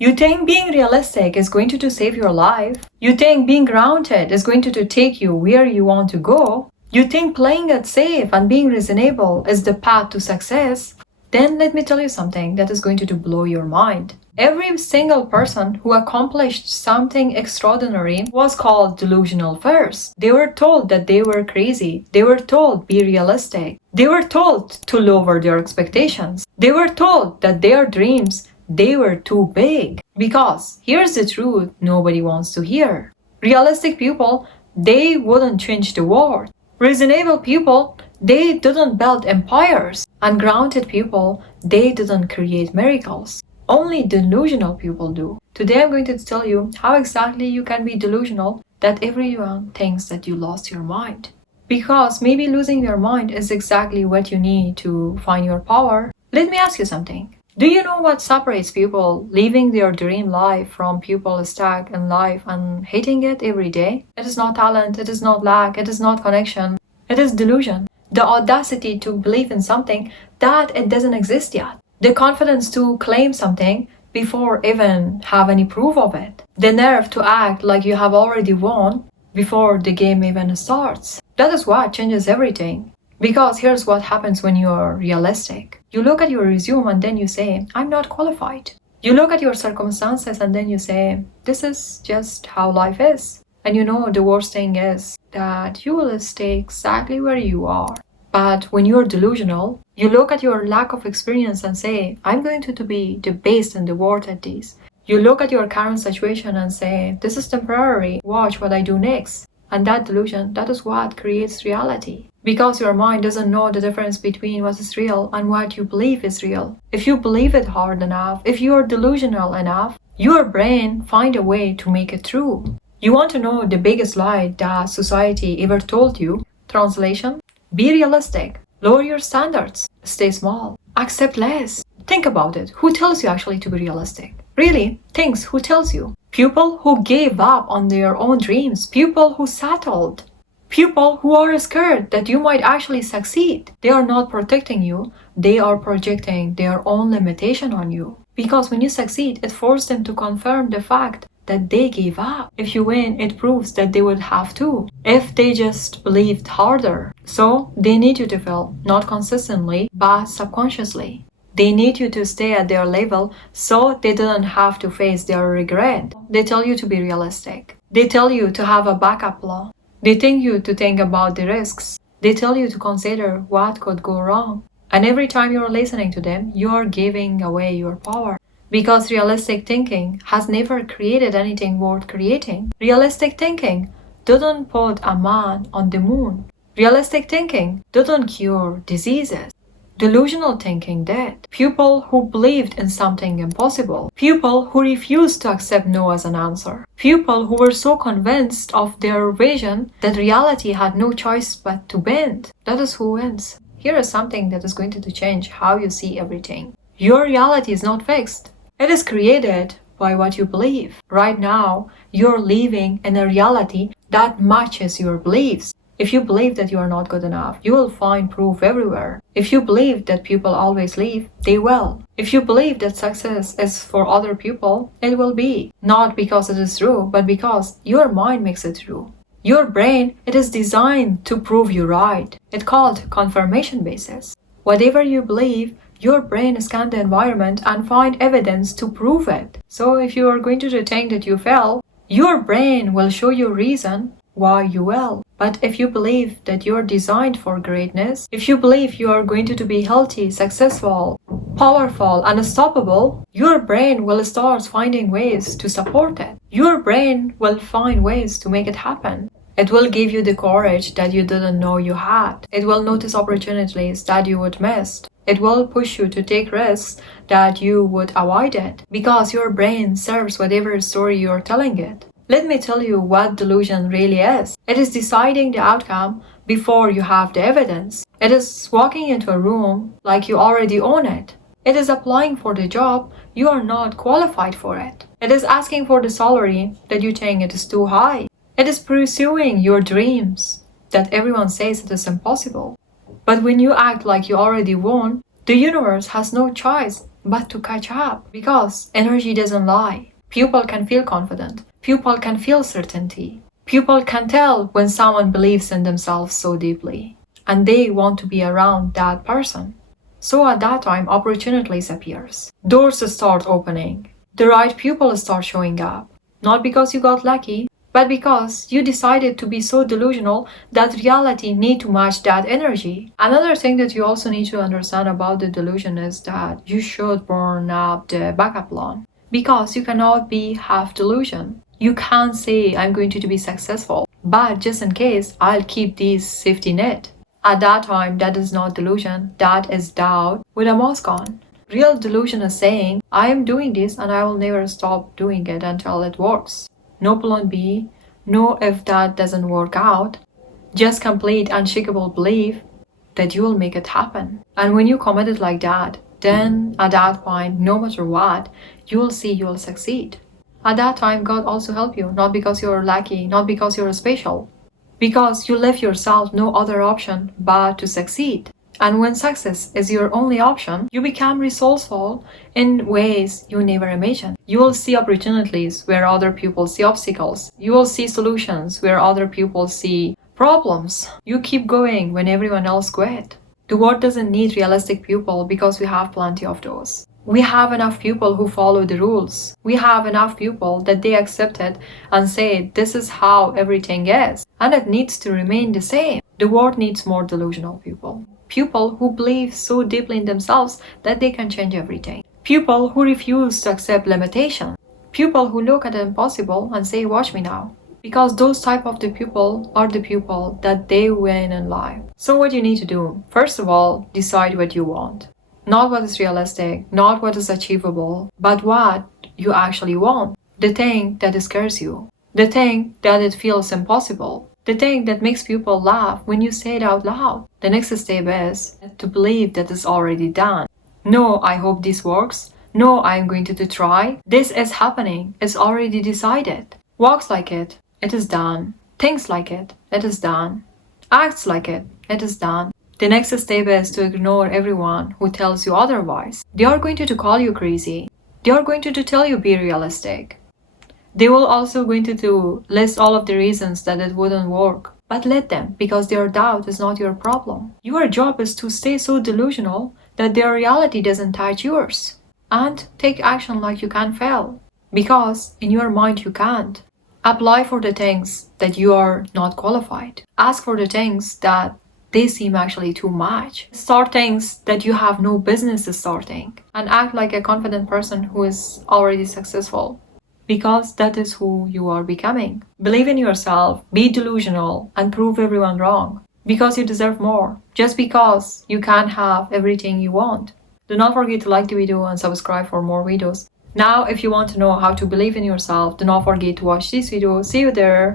You think being realistic is going to save your life? You think being grounded is going to take you where you want to go? You think playing it safe and being reasonable is the path to success? Then let me tell you something that is going to blow your mind. Every single person who accomplished something extraordinary was called delusional first. They were told that they were crazy. They were told be realistic. They were told to lower their expectations. They were told that their dreams, they were too big. Because here's the truth nobody wants to hear. Realistic people, they wouldn't change the world. Reasonable people, they didn't build empires. And grounded people, they didn't create miracles. Only delusional people do. Today I'm going to tell you how exactly you can be delusional that everyone thinks that you lost your mind. Because maybe losing your mind is exactly what you need to find your power. Let me ask you something. Do you know what separates people living their dream life from people stuck in life and hating it every day? It is not talent, it is not lack, it is not connection. It is delusion. The audacity to believe in something that it doesn't exist yet. The confidence to claim something before even have any proof of it. The nerve to act like you have already won before the game even starts. That is what changes everything. Because here's what happens when you're realistic. You look at your resume and then you say, I'm not qualified. You look at your circumstances and then you say, this is just how life is. And you know the worst thing is that you will stay exactly where you are. But when you're delusional, you look at your lack of experience and say, I'm going to be the best in the world at this. You look at your current situation and say, this is temporary, watch what I do next. And that delusion, that is what creates reality. Because your mind doesn't know the difference between what is real and what you believe is real. If you believe it hard enough, if you are delusional enough, your brain find a way to make it true. You want to know the biggest lie that society ever told you? Translation? Be realistic. Lower your standards. Stay small. Accept less. Think about it. Who tells you actually to be realistic? Really? Thinks who tells you? People who gave up on their own dreams. People who settled. People who are scared that you might actually succeed. They are not protecting you. They are projecting their own limitation on you. Because when you succeed, it forces them to confirm the fact that they gave up. If you win, it proves that they would have to, if they just believed harder. So they need you to fail, not consistently, but subconsciously. They need you to stay at their level so they didn't have to face their regret. They tell you to be realistic. They tell you to have a backup plan. They tell you to think about the risks. They tell you to consider what could go wrong. And every time you're listening to them, you're giving away your power. Because realistic thinking has never created anything worth creating. Realistic thinking didn't put a man on the moon. Realistic thinking didn't cure diseases. Delusional thinking did. People who believed in something impossible. People who refused to accept no as an answer. People who were so convinced of their vision that reality had no choice but to bend. That is who wins. Here is something that is going to change how you see everything. Your reality is not fixed. It is created by what you believe. Right now, you're living in a reality that matches your beliefs. If you believe that you are not good enough, you will find proof everywhere. If you believe that people always leave, they will. If you believe that success is for other people, it will be. Not because it is true, but because your mind makes it true. Your brain, it is designed to prove you right. It's called confirmation basis. Whatever you believe, your brain scan the environment and find evidence to prove it. So if you are going to think that you fell, your brain will show you reason why you will. But if you believe that you're designed for greatness, if you believe you are going to be healthy, successful, powerful, unstoppable, your brain will start finding ways to support it. Your brain will find ways to make it happen. It will give you the courage that you didn't know you had. It will notice opportunities that you would miss. It will push you to take risks that you would avoid it. Because your brain serves whatever story you're telling it. Let me tell you what delusion really is. It is deciding the outcome before you have the evidence. It is walking into a room like you already own it. It is applying for the job you are not qualified for it. It is asking for the salary that you think it is too high. It is pursuing your dreams that everyone says it is impossible. But when you act like you already won, the universe has no choice but to catch up. Because energy doesn't lie. People can feel confident. People can feel certainty. People can tell when someone believes in themselves so deeply, and they want to be around that person. So at that time, opportunities appears. Doors start opening. The right people start showing up. Not because you got lucky, but because you decided to be so delusional that reality need to match that energy. Another thing that you also need to understand about the delusion is that you should burn up the backup plan. Because you cannot be half delusion. You can't say I'm going to be successful, but just in case, I'll keep this safety net. At that time, that is not delusion, that is doubt with a mask on. Real delusion is saying, I am doing this and I will never stop doing it until it works. No plan B, no if that doesn't work out, just complete unshakable belief that you will make it happen. And when you commit it like that, then at that point, no matter what, you will see you will succeed. At that time, God also help you, not because you're lucky, not because you're special, because you left yourself no other option but to succeed. And when success is your only option, you become resourceful in ways you never imagined. You will see opportunities where other people see obstacles. You will see solutions where other people see problems. You keep going when everyone else quit. The world doesn't need realistic people because we have plenty of those. We have enough people who follow the rules. We have enough people that they accept it and say this is how everything is, and it needs to remain the same. The world needs more delusional people. People who believe so deeply in themselves that they can change everything. People who refuse to accept limitation. People who look at the impossible and say, watch me now. Because those type of the people are the people that they win in life. So what you need to do? First of all, decide what you want. Not what is realistic, not what is achievable, but what you actually want. The thing that scares you. The thing that it feels impossible. The thing that makes people laugh when you say it out loud. The next step is to believe that it's already done. No, I hope this works. No, I'm going to try. This is happening. It's already decided. Walks like it. It is done. Thinks like it. It is done. Acts like it. It is done. The next step is to ignore everyone who tells you otherwise. They are going to call you crazy. They are going to tell you be realistic. They will also going to list all of the reasons that it wouldn't work. But let them, because their doubt is not your problem. Your job is to stay so delusional that their reality doesn't touch yours. And take action like you can fail. Because in your mind you can't. Apply for the things that you are not qualified. Ask for the things that they seem actually too much. Start things that you have no business starting. And act like a confident person who is already successful. Because that is who you are becoming. Believe in yourself, be delusional, and prove everyone wrong. Because you deserve more. Just because you can't have everything you want. Do not forget to like the video and subscribe for more videos. Now, if you want to know how to believe in yourself, do not forget to watch this video. See you there.